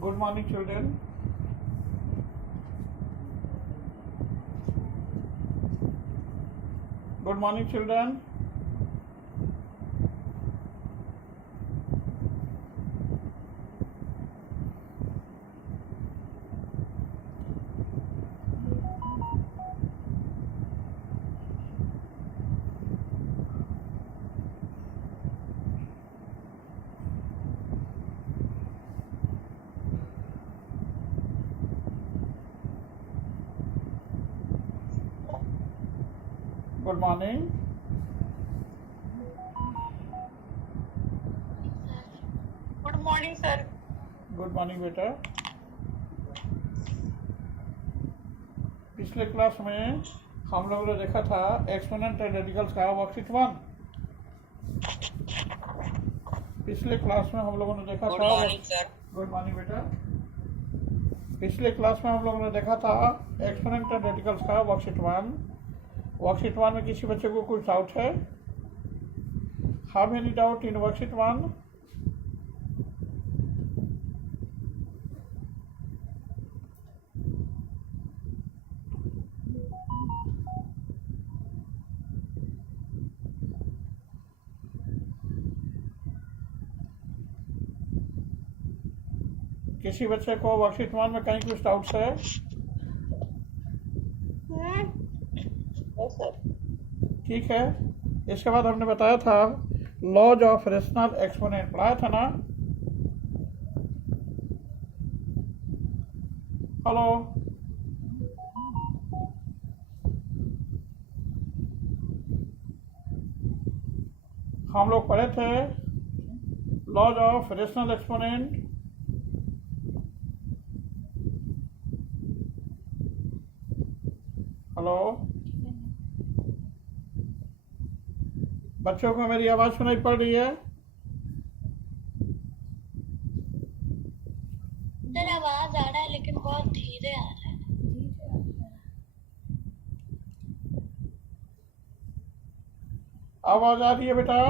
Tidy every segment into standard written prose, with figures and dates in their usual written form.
Good morning, children. Good morning, children. Good morning. Good morning sir. Good morning बेटा। पिछले क्लास में हम लोगों ने देखा था एक्सपोनेंट एंड रेडिकल्स का वर्कशीट 1। पिछले क्लास में हम लोगों ने देखा गुड था मॉर्निंग सर। गुड मॉर्निंग बेटा। पिछले क्लास में हम लोगों ने देखा था एक्सपोनेंट एंड रेडिकल्स का वर्कशीट 1। वर्कशीट 1 में किसी बच्चे को कुछ डाउट है? How many doubt in worksheet 1? किसी बच्चे को वर्कशीट 1 में कहीं कुछ डाउट्स है? ठीक है। इसके बाद हमने बताया था लॉज ऑफ रेशनल एक्सपोनेंट, पढ़ाया था ना? हेलो, हम लोग पढ़े थे laws of rational exponent. Hello, बच्चों को मेरी आवाज सुनाई पड़ रही है? सर आवाज आ रहा है लेकिन बहुत धीरे आ रहा है। आवाज आ रही है बेटा?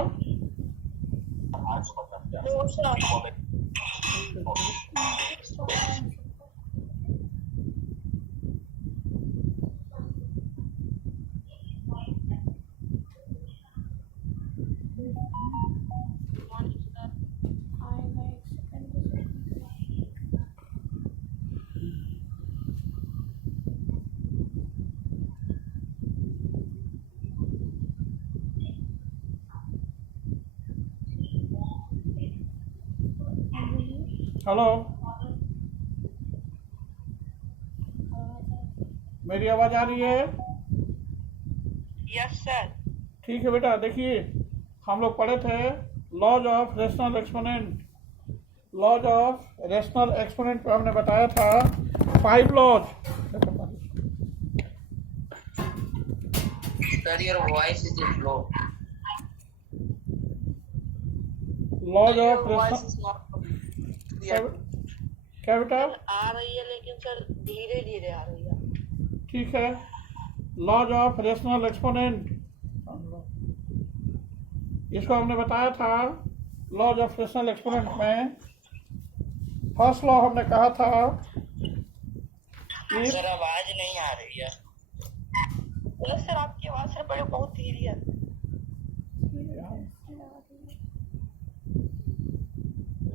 हेलो, मेरी आवाज आ रही है? Yes sir. ठीक है बेटा। देखिए, हम लोग पढ़े थे laws of rational exponent. Laws of rational exponent पे हमने बताया था 5 laws. Sir your voice is low. Laws of voice rational is not क्या बेटा? आ रही है लेकिन सर धीरे धीरे आ रही है। ठीक है। लॉज ऑफ रेशनल एक्सपोनेंट, इसको हमने बताया था लॉज ऑफ रेशनल एक्सपोनेंट में फर्स्ट लॉ हमने कहा था कि सर आवाज नहीं आ रही है। सर आपकी आवाज सर बड़े बहुत धीरे है।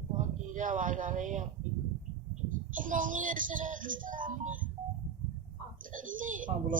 बहुत धीरे आवाज आ रही है आपकी। हाँ बोलो।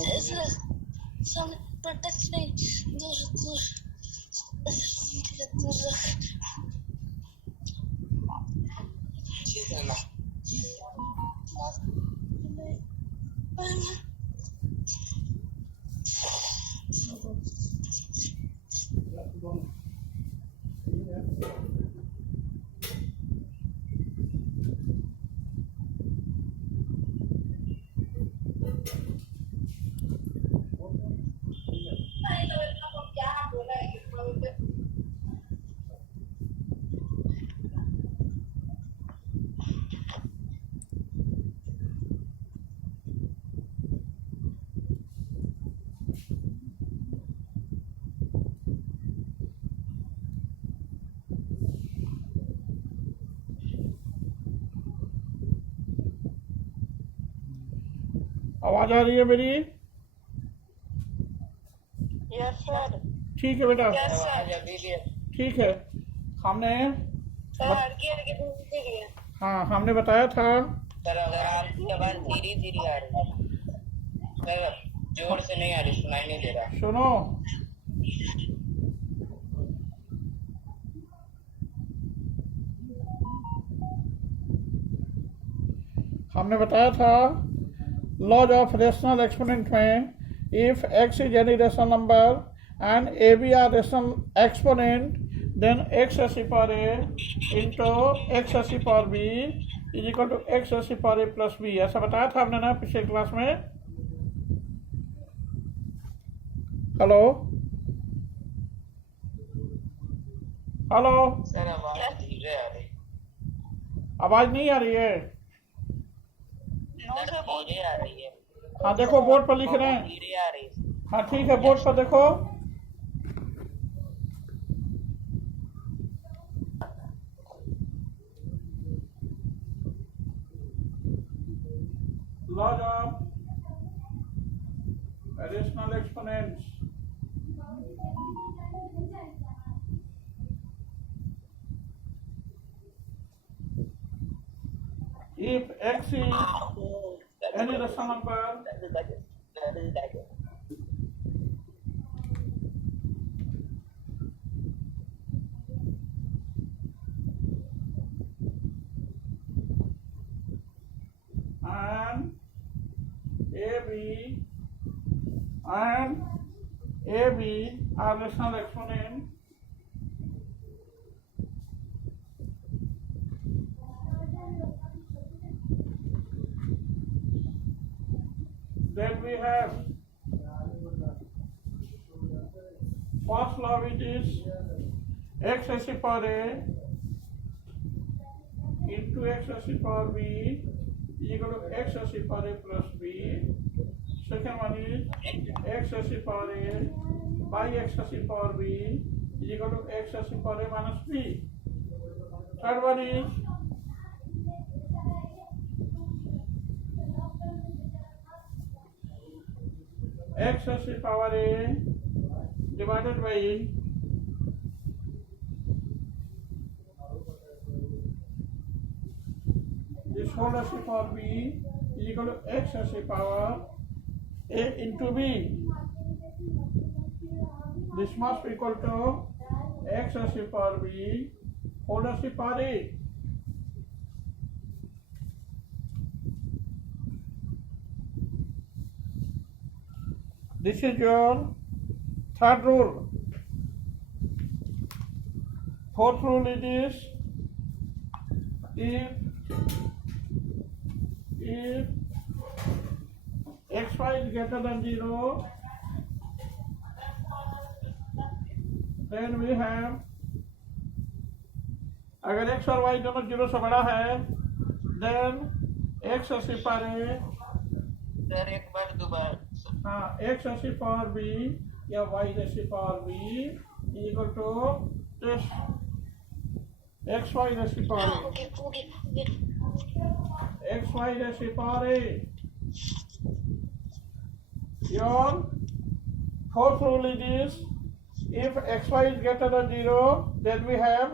आवाज आ रही है मेरी? Yes sir. ठीक है बेटा, यस सर। ठीक है। हमने सर हल्की हल्की धीरे धीरे। हाँ हमने बताया था। सर अगर आपकी आवाज धीरे धीरे आ रही है सर, जोर से नहीं आ रही, सुनाई नहीं दे रहा। सुनो, हमने बताया था लॉज ऑफ रेशनल एक्सपोनेंट में if x is any rational number and a b are rational exponent then x राशि पर a इंटू x राशि पर b is equal to x राशि पर a प्लस b। ऐसा बताया था हमने ना पिछले क्लास में। हेलो हेलो, सर आवाज धीरे आ रही, आवाज नहीं आ रही है? नो सर बहुत धीरे आ रही है। हाँ देखो बोर्ड पर लिख रहे हैं। धीरे आ रही है। हाँ ठीक है, बोर्ड पर देखो। Laws of rational exponents if x is any rational number and AB are rational exponent, then we have first law, which is x raised to power a into x raised to power b is equal to x raised to power a plus b. Second one is x raised to power a by x raised to power b is equal to x raised to power a minus b. Third one is x raised to power a divided by this whole raised to power b is equal to x raised to power a into b. This must be equal to x raised to power b whole raised to power a. This is your third rule. Fourth rule it is if xy is greater than 0, then we have, अगर x और y दोनों 0 से बड़ा है, then x राशि पर a, sir एक बार दोबारा। हाँ x राशि पर b या y राशि पर b is equal to this xy राशि पर a, xy राशि पर a. Your fourth rule is if xy is greater than 0, then we have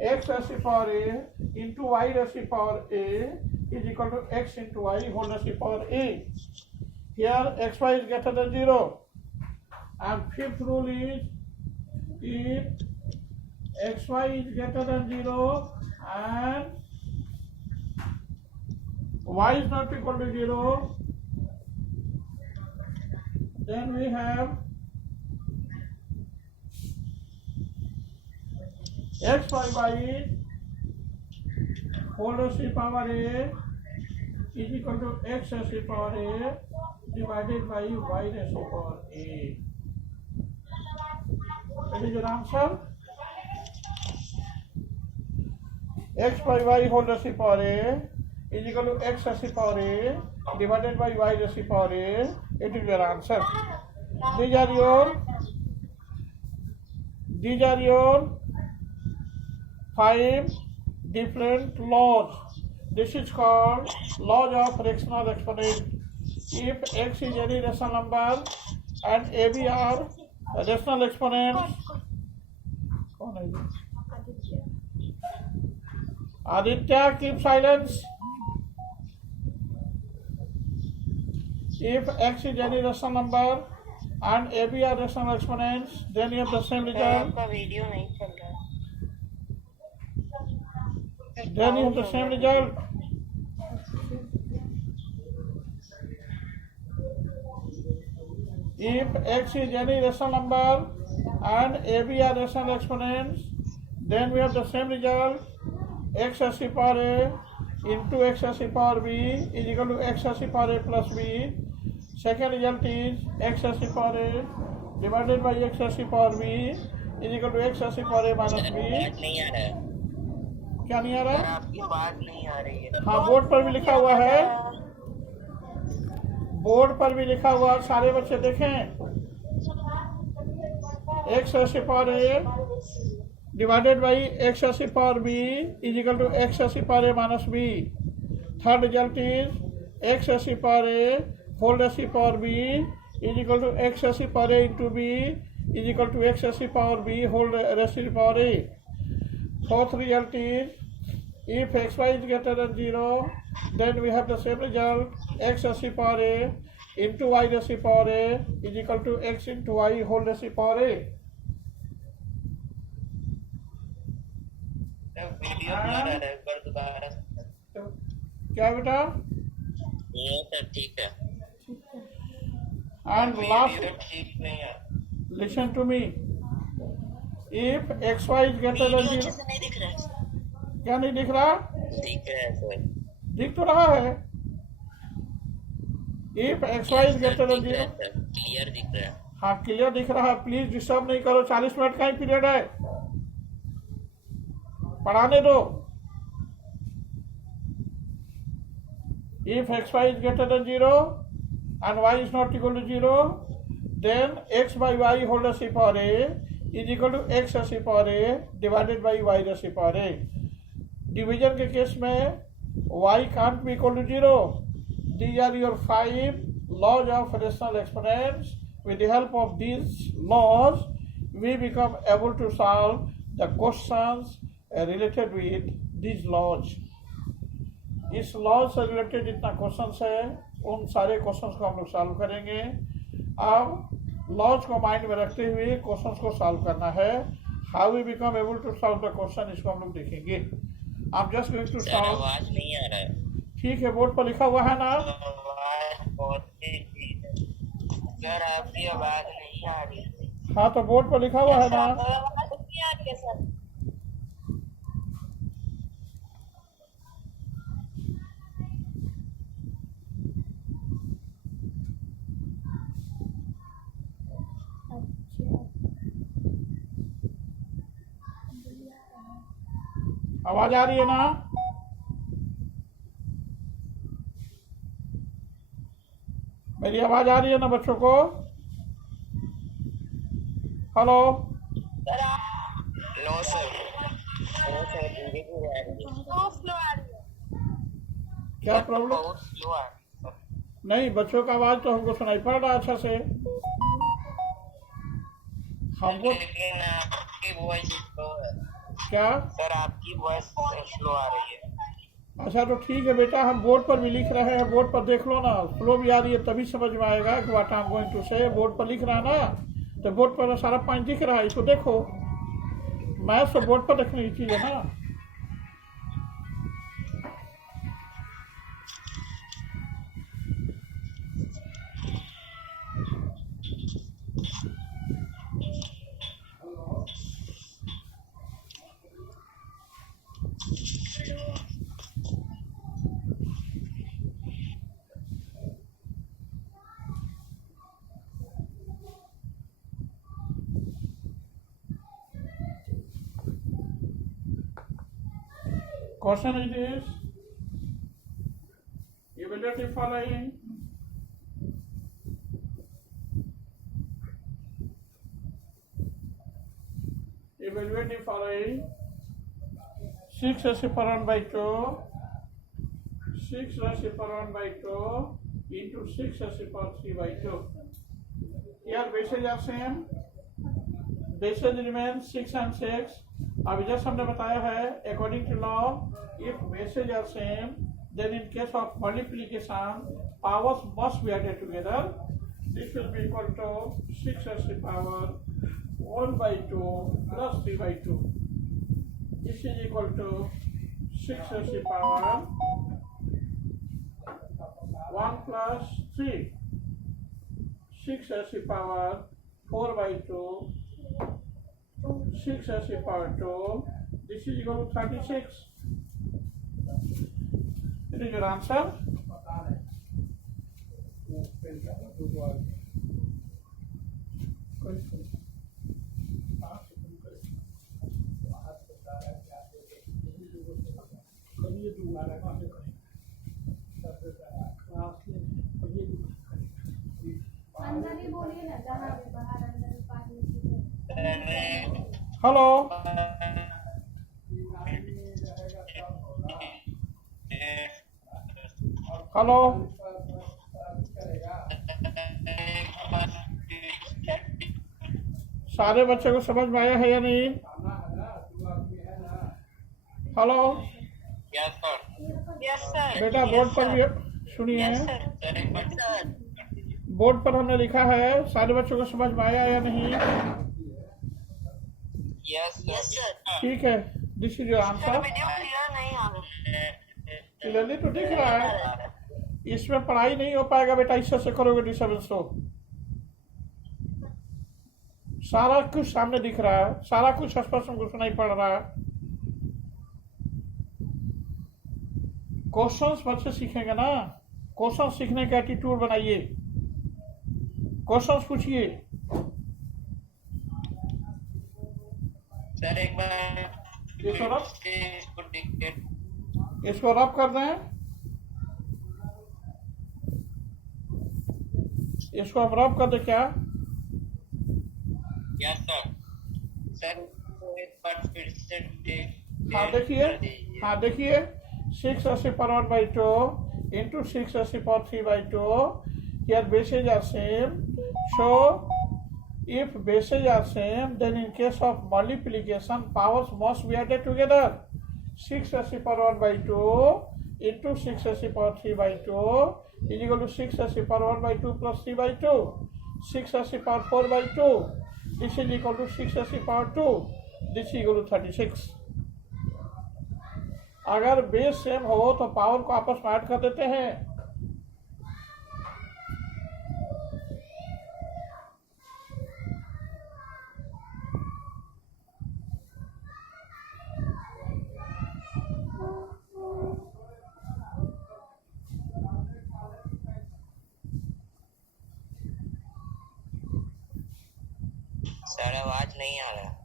x rashi power a into y rashi power a is equal to x into y whole rashi power a. Here xy is greater than 0. And fifth rule is if xy is greater than 0 and y is not equal to 0, then we have x by whole rashi power a is equal to x rashi power a divided by y rashi power a. That is your answer. X by y whole rashi power a is equal to x rashi power a divided by y rashi power a. It is your answer. These are your 5 different laws. This is called laws of rational exponent. If x is any rational number and a, b are rational exponents. कौन है ये? Aditya, keep silence. If x is any rational number and a, b are rational exponents, then you have the same sir result. आपका वीडियो नहीं चल रहा। Then you have the same result. If x is any rational number and a, b are rational exponents, then we have the same result. X raised power a into x raised power b is equal to x raised power a plus b. Second result is x raised power a divided by x raised power b is equal to x raised power a minus sir b. आवाज नहीं आ रहा है। क्या नहीं आ रहा सर है? आपकी आवाज नहीं आ रही है। हाँ, बोर्ड पर भी लिखा हुआ है, बोर्ड पर भी लिखा हुआ है, सारे बच्चे देखें। x राशि power a divided by x राशि power b is equal to x राशि power a minus b. Third result is x राशि पावर a होल राशि power b is equal to x राशि power a into b is equal to x राशि power b whole राशि power a. Fourth result is if xy is greater than 0, then we have the same result. X raised power a into y raised power a is equal to x into y whole raised power a. Sir video blur आ रहा है, एक बार दोबारा। तो क्या बेटा? ये सर ठीक है। And last, वीडियो ठीक नहीं है। listen to me. If xy is greater than 0, नहीं दिख रहा है। क्या नहीं दिख रहा? दिख रहा है सर। दिख तो रहा है. If xy is greater than 0, क्लियर दिख रहा है। हाँ क्लियर दिख रहा है. प्लीज डिस्टर्ब नहीं करो, 40 मिनट का ही पीरियड है, पढ़ाने दो. If xy is greater than 0 and y is not equal to 0, then x by y whole raised power a is equal to x raised power a divided by y raised power a. Division के केस में y can't be equal to 0. These are your 5 laws of rational exponents. With the help of these laws, we become able to solve the questions related with these laws. इस लॉ से रिलेटेड जितना क्वेश्चन है उन सारे क्वेश्चंस को हम लोग सॉल्व करेंगे. अब लॉज को माइंड में रखते हुए क्वेश्चंस को सॉल्व करना है. How we become able to solve the question, इसको हम लोग देखेंगे. I am just going to sir solve. आवाज नहीं आ रहा है। ठीक है, बोर्ड पर लिखा हुआ है ना? आवाज बहुत तेज है। सर आपकी आवाज नहीं आ रही है। हाँ, तो बोर्ड पर लिखा हुआ है ना? आवाज नहीं आ रही है सर। आवाज आ रही है ना? मेरी आवाज आ रही है ना बच्चों को? हेलो, सर आप नो सर। नो सर धीरे धीरे आ रही है। बहुत स्लो आ रही है। क्या प्रॉब्लम? बहुत स्लो आ रही है। नहीं, बच्चों का आवाज तो हमको सुनाई पड़ रहा है अच्छा से. हमको लेकिन आपकी वॉइस स्लो है। क्या? सर आपकी वॉइस स्लो आ रही है। अच्छा तो ठीक है बेटा, हम बोर्ड पर भी लिख रहे हैं, बोर्ड पर देख लो ना. स्लो भी आ रही है तभी समझ में आएगा कि what I am going to say. Board पर लिख रहा है ना, तो बोर्ड पर सारा पॉइंट दिख रहा है, इसको देखो. मैथ्स तो बोर्ड पर देखने की चीज है ना. Question it is, evaluate the following. Evaluate the following. 6 raised to power 1 by 2, 6 raised to power 1 by 2, into 6 power 3 by 2. Here bases are same, bases remain 6 and 6. अभी जस्ट हमने बताया है according to law, if bases are same, then in case of multiplication, powers must be added together. This will be equal to 6 power 1 by 2 plus 3 by 2. This is equal to 6 power 1 plus 3, 6 power 4 by 2, 6 power 2. This is equal to 36. It is your answer. अंदर ही बोलिए ना, जहाँ भी बाहर अंदर भी पानी पीजिए। हेलो हेलो सारे बच्चे को समझ में आया है या नहीं? Hello yes sir. Yes sir. बेटा बोर्ड पर भी सुनिए, यस सर। बोर्ड पर हमने लिखा है, सारे बच्चों को समझ में आया या नहीं? Yes sir. ठीक है, this is your answer. Video clear नहीं आ रहा। क्लियरली तो दिख रहा है। इसमें पढ़ाई नहीं हो पाएगा बेटा, इससे से करोगे डिस्टर्बेंस तो। सारा कुछ सामने दिख रहा है, सारा कुछ स्पष्ट हमको सुनाई पड़ रहा है। क्वेश्चंस बच्चे सीखेंगे ना, क्वेश्चन सीखने का एटीट्यूड बनाइए, क्वेश्चंस पूछिए। सर एक बार इसको रब कर दें, इसको हम रब कर दे क्या? Yes sir. सर एक बार फिर से हाँ देखिए 6 power 1 by 2 into 6 power 3 by 2. Here bases are same. So if bases are same, then in case of multiplication, powers must be added together. 6 power 1 by 2 into 6 power 3 by 2 is equal to 6 power 1 by 2 plus 3 by 2. 6 power 4 by 2. This is equal to 6 power 2. This is equal to 36. अगर base same हो तो पावर को आपस में ऐड कर देते हैं। सर आवाज नहीं आ रहा।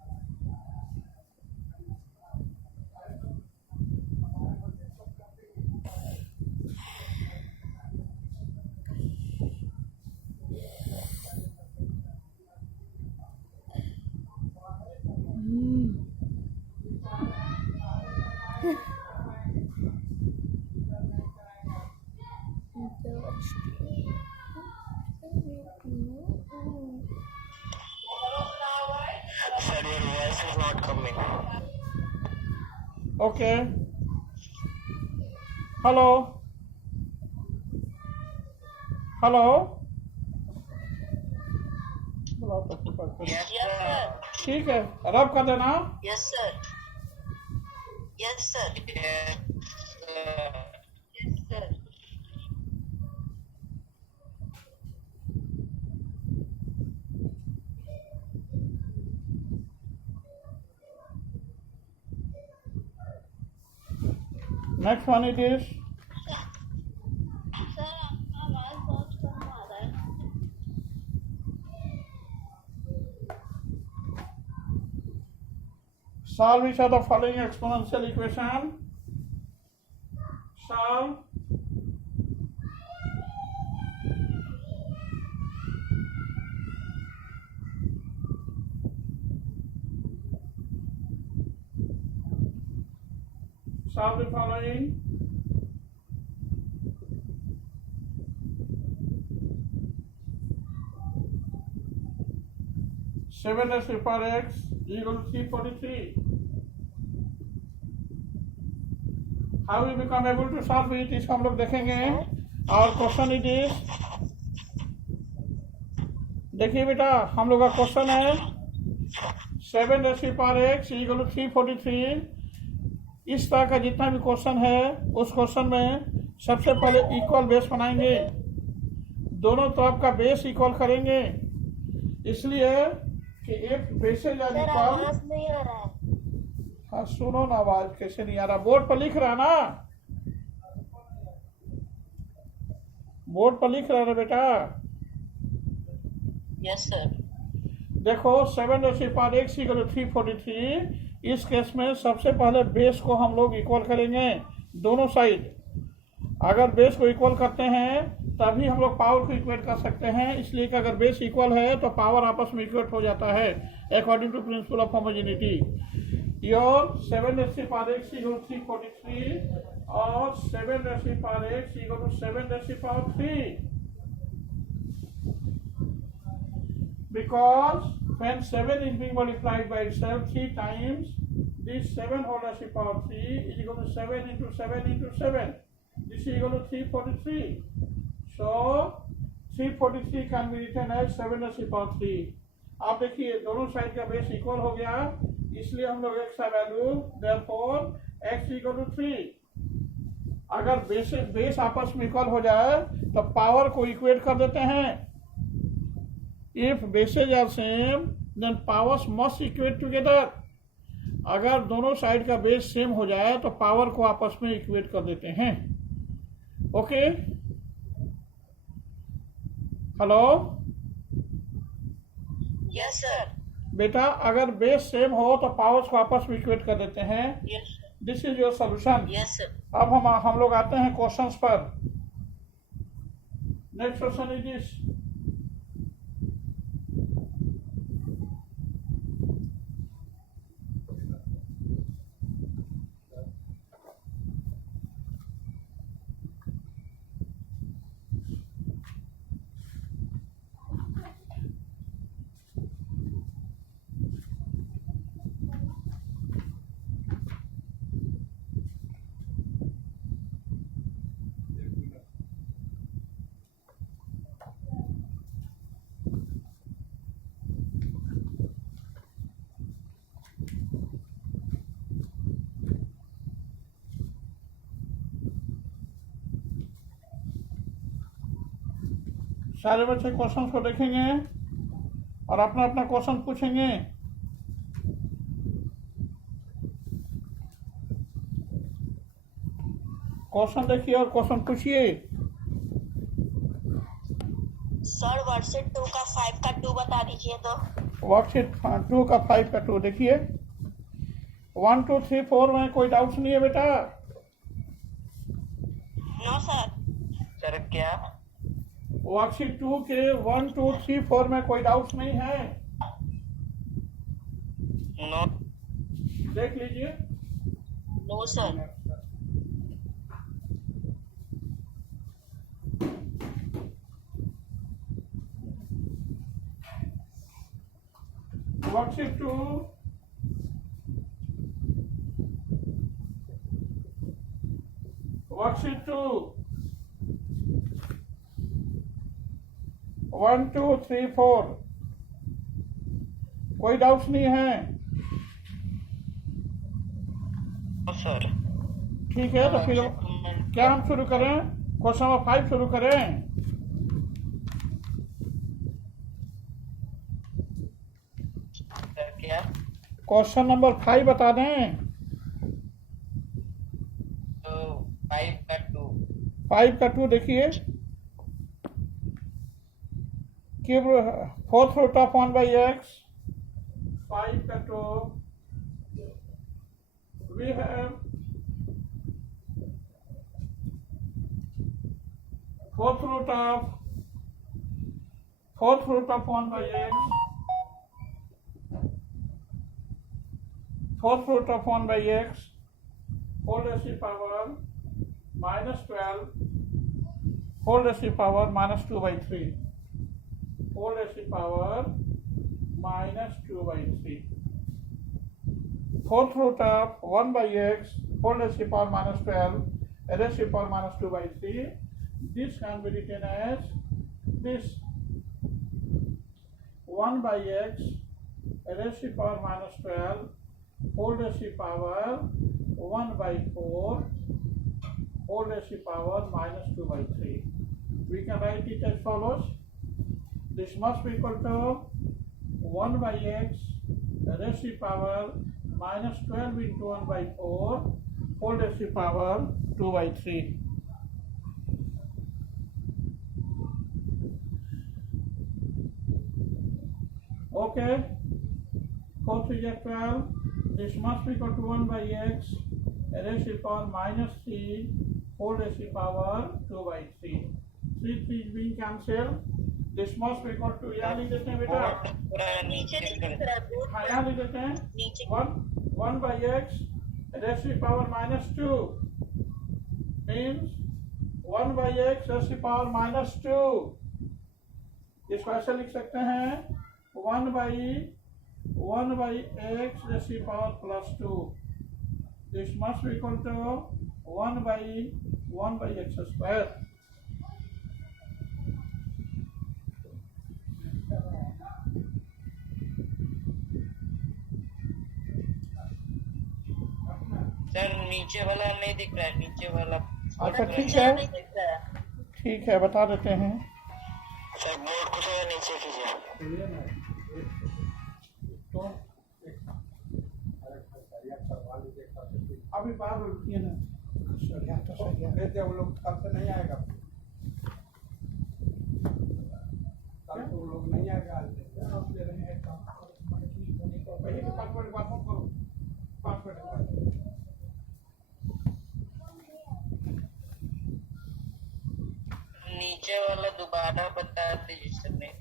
Sir, your voice is not coming. Okay. Hello hello Yes, sir. ठीक है, रब कर देना। Yes sir. Yes sir. Yes, sir. Yes sir. Next one it is sir आपका आवाज बहुत कम आ रहा है। solve each of the following exponential equation. Solve solve the following. 7 raised to the power x equal to 343. How we become able to solve it इसको हम लोग देखेंगे. और क्वेश्चन इट इज, देखिए बेटा हम लोग का क्वेश्चन है 7 raised to the power x equal to 343. इस तरह का जितना भी क्वेश्चन है उस क्वेश्चन में सबसे पहले इक्वल बेस बनाएंगे, दोनों तरफ का बेस इक्वल करेंगे, इसलिए कि एक बेसेज इक्वल. नहीं आ रहा है। हाँ सुनो ना, आवाज कैसे नहीं आ रहा? बोर्ड पर लिख रहा ना, बोर्ड पर लिख रहा है बेटा. Yes sir. देखो 7 raised to the power x equal to 343. इस केस में सबसे पहले बेस को हम लोग इक्वल करेंगे दोनों साइड. अगर बेस को इक्वल करते हैं तभी हम लोग पावर को इक्वेट कर सकते हैं, इसलिए कि अगर बेस इक्वल है तो पावर आपस में इक्वेट हो जाता है according to principle of homogeneity. Your 7 raised to the power x equal to 343 और 7 raised to the power x equal to 7 raised to the power 3. Because when 7 is being multiplied by itself 3 times, this 7 whole raised to the power 3 is equal to 7 into 7 into 7. This is equal to 343. So 343 can be written as 7 raised to the power 3. आप देखिए दोनों साइड का base equal हो गया, इसलिए हम लोग x का value therefore x equal to 3. अगर बेस आपस में इक्वल हो जाए तो पावर को इक्वेट कर देते हैं. If bases are same, then powers must equate together. अगर दोनों साइड का बेस सेम हो जाए तो पावर को आपस में इक्वेट कर देते हैं. Okay, hello yes sir. बेटा, अगर बेस सेम हो तो पावर्स को आपस में इक्वेट कर देते हैं. Yes this is your solution. Yes sir. अब हम लोग आते हैं क्वेश्चंस पर. Next question is this. सारे बच्चे क्वेश्चंस को देखेंगे और अपना अपना क्वेश्चन पूछेंगे. क्वेश्चन देखिए और क्वेश्चन पूछिए. सर वर्कशीट 2 का 5 का 2 बता दीजिए तो। वर्कशीट 2 का 5 का 2 देखिए. 1 2 3 4 में कोई डाउट नहीं है बेटा? No sir. सर क्या? वर्कशीट 2 के 1 2 3 4 में कोई डाउट नहीं है? नो देख लीजिए. No sir. वर्कशीट 2 वर्कशीट 2 1 2 3 4 कोई डाउट नहीं है? सर ठीक है, तो फिर क्या हम शुरू करें? क्वेश्चन नंबर 5 शुरू करें. सर क्या? क्वेश्चन नंबर 5 बता दें. तो 5 का 2. 5 का 2 देखिए. Cube 4th root of 1 by x. 5 का 2 we have 4th root of 1 by x. 4th root of 1 by x whole raised to the power minus 12 whole raised to the power minus 2 by 3 whole raised to the power minus 2 by 3. Fourth root of 1 by x whole raised to the power minus 12 raised to the power minus 2 by 3. This can be written as this 1 by x raised to the power minus 12 whole raised to the power 1 by 4 whole raised to the power minus 2 by 3. We can write it as follows. This must be equal to 1 by x raised to the power minus 12 into 1 by 4 whole raised to the power 2 by 3. Okay, 4 3 is 12. This must be equal to 1 by x raised to the power minus 3 whole raised to the power 2 by 3. 3 3 is being cancelled. This must be equal to यहाँ लिख देते हैं बेटा, पूरा नीचे नीचे नहीं दिख रहा है बोर्ड हाँ यहाँ लिख देते हैं नीचे 1 by x raised to the power minus 2 means 1 by x raised to the power minus 2. इसको ऐसे लिख सकते हैं 1 by x raised to the power plus 2. This must be equal to 1 by x square. Sir नीचे वाला नहीं दिख रहा है, नीचे वाला अच्छा ठीक नीचे है, नहीं दिख रहा है ठीक है बता देते हैं. सर बोर्ड को थोड़ा नीचे कीजिए. तो अभी बात रुकिए ना, तो सही है. वो लोग कल से नहीं आएगा, कल से वो लोग नहीं आएगा. आज ले रहे हैं पहले के पासवर्ड बात मत करो, पासवर्ड नीचे वाला दोबारा बता दीजिए सर. नहीं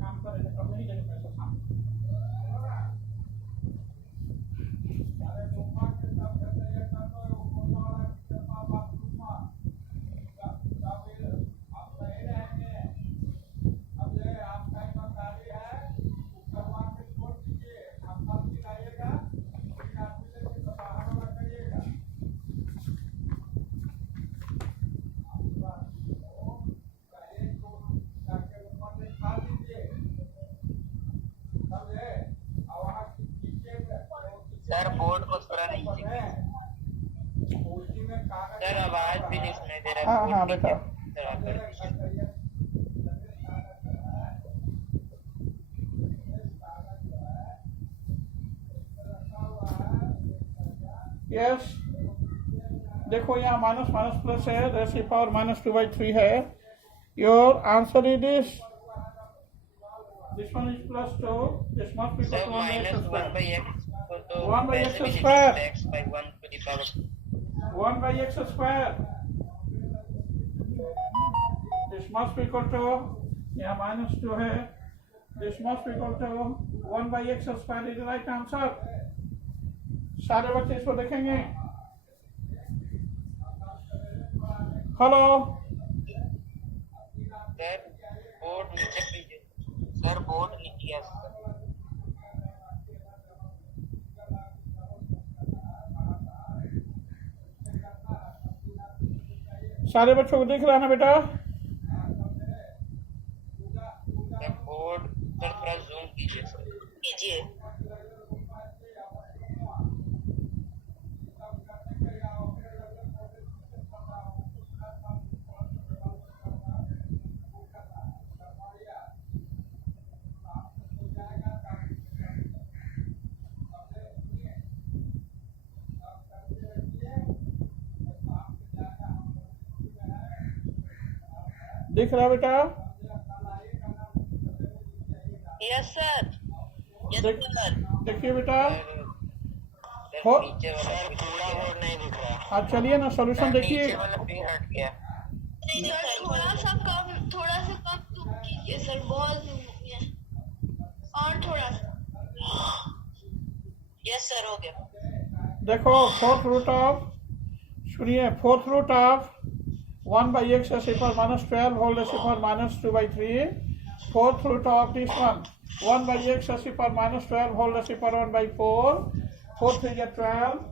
काम करे तब नहीं देंगे पैसा सामने. सर बोर्ड को थोड़ा नीचे कीजिए. सर आवाज भी नहीं सुनाई दे रहा. हाँ, हाँ, बेटा. सर आप कर दीजिए. यस, देखो यहाँ माइनस माइनस प्लस है, रेस की पावर माइनस 2 by 3 है. Your answer is this one is plus 2. This must be sir equal to 1 by x माइनस 1 square. by x को तो 1 by वैसे x भी लिख square. सकते हैं, x by 1 to the power 1 by x square. This must be equal to, यहाँ माइनस 2 है. This must be equal to 1 by x square is the right answer. सारे बच्चे इसको देखेंगे. हेलो सर बोर्ड नीचे कीजिए. सर बोर्ड नीचे है. सारे बच्चों को दिख रहा है ना बेटा? सर बोर्ड सर थोड़ा जूम कीजिए सर. कीजिए दिख रहा है बेटा? यस सर यस देख- सर देखिए बेटा, सर हो- नीचे वाला पूरा बोर्ड नहीं दिख रहा. आप चलिए ना सॉल्यूशन देखिए. नीचे वाला भी हट गया. नहीं दिख रहा है थोड़ा सा कम जूम कीजिए सर, बहुत जूम हो गया और थोड़ा सा यस सर हो गया देखो फोर्थ रूट ऑफ, सुनिए, fourth root of 1 by x is equal minus 12 whole is equal minus 2 by 3. Fourth root of this one, 1 by x is equal minus 12 whole is equal 1 by 4. 4 3 is 12.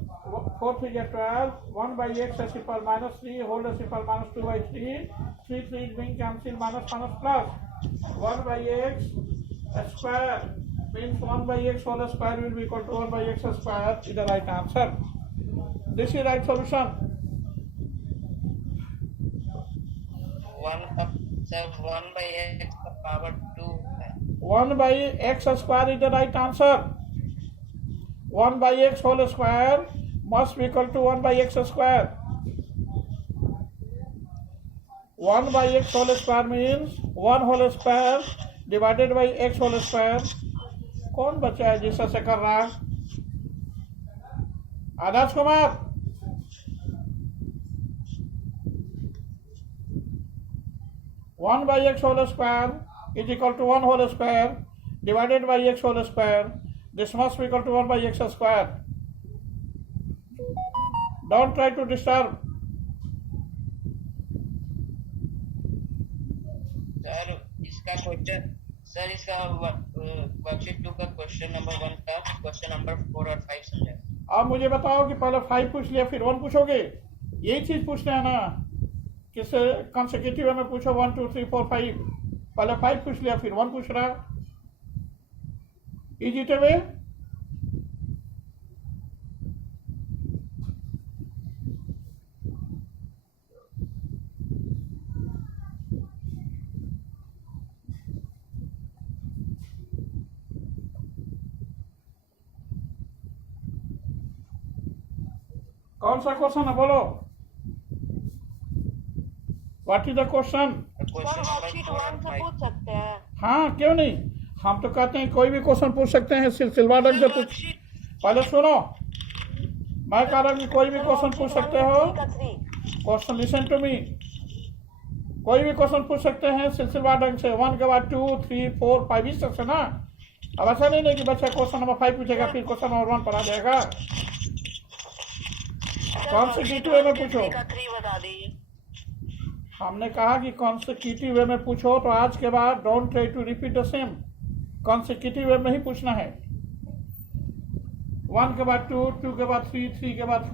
4 3 is 12. 1 by x is equal minus 3 whole is equal minus 2 by 3. 3 3 is being cancelled, minus minus plus. 1 by x square means 1 by x whole square will be equal to 1 by x square is the right answer. This is right solution. 1 by x का पावर 2 है 1 by x square is the right answer. 1 by x whole square must be equal to 1 by x square. 1 by x whole square means 1 whole square divided by x whole square. कौन बच्चा है जिससे से कर रहा है? Adarsh Kumar, one by x whole square is equal to 1 whole square divided by x whole square. This must be equal to 1 by x square. Don't try to disturb. Sir इसका question sir इसका वर्कशीट 2 का क्वेश्चन नंबर 1 का question number 4 और 5 समझा अब मुझे बताओ कि पहले 5 पूछ लिया फिर 1 पूछोगे? यही चीज पूछते हैं ना, किससे कॉन्सेक्यूटिव में पूछो 1 2 3 4 5, पहले 5 पूछ लिया फिर 1 पूछ रहा है. Is it way? कौन सा क्वेश्चन है बोलो? What is the question? Question worksheet 1 से पूछ सकते हैं। हाँ क्यों नहीं, हम तो कहते हैं कोई भी क्वेश्चन पूछ सकते हैं, सिलसिला ढंग से पूछ. पहले सुनो, मैं कह रहा हूँ कि कोई भी क्वेश्चन पूछ सकते हो. क्वेश्चन लिसन टू मी, कोई भी क्वेश्चन पूछ सकते हैं सिलसिला ढंग से. 1 के बाद 2 3 4 5 इस तरह से ना. अब ऐसा नहीं कि बच्चा क्वेश्चन नंबर 5 पूछेगा फिर क्वेश्चन नंबर 1 पढ़ा जाएगा. कॉन्सेक्यूटिव वे में पूछो. 3 बता दीजिए। हमने कहा कि कॉन्सेक्यूटिव वे में पूछो, तो आज के बाद don't try to repeat the same. Consecutive वे में ही पूछना है. 1 के बाद 2 2 के बाद 3 3 के बाद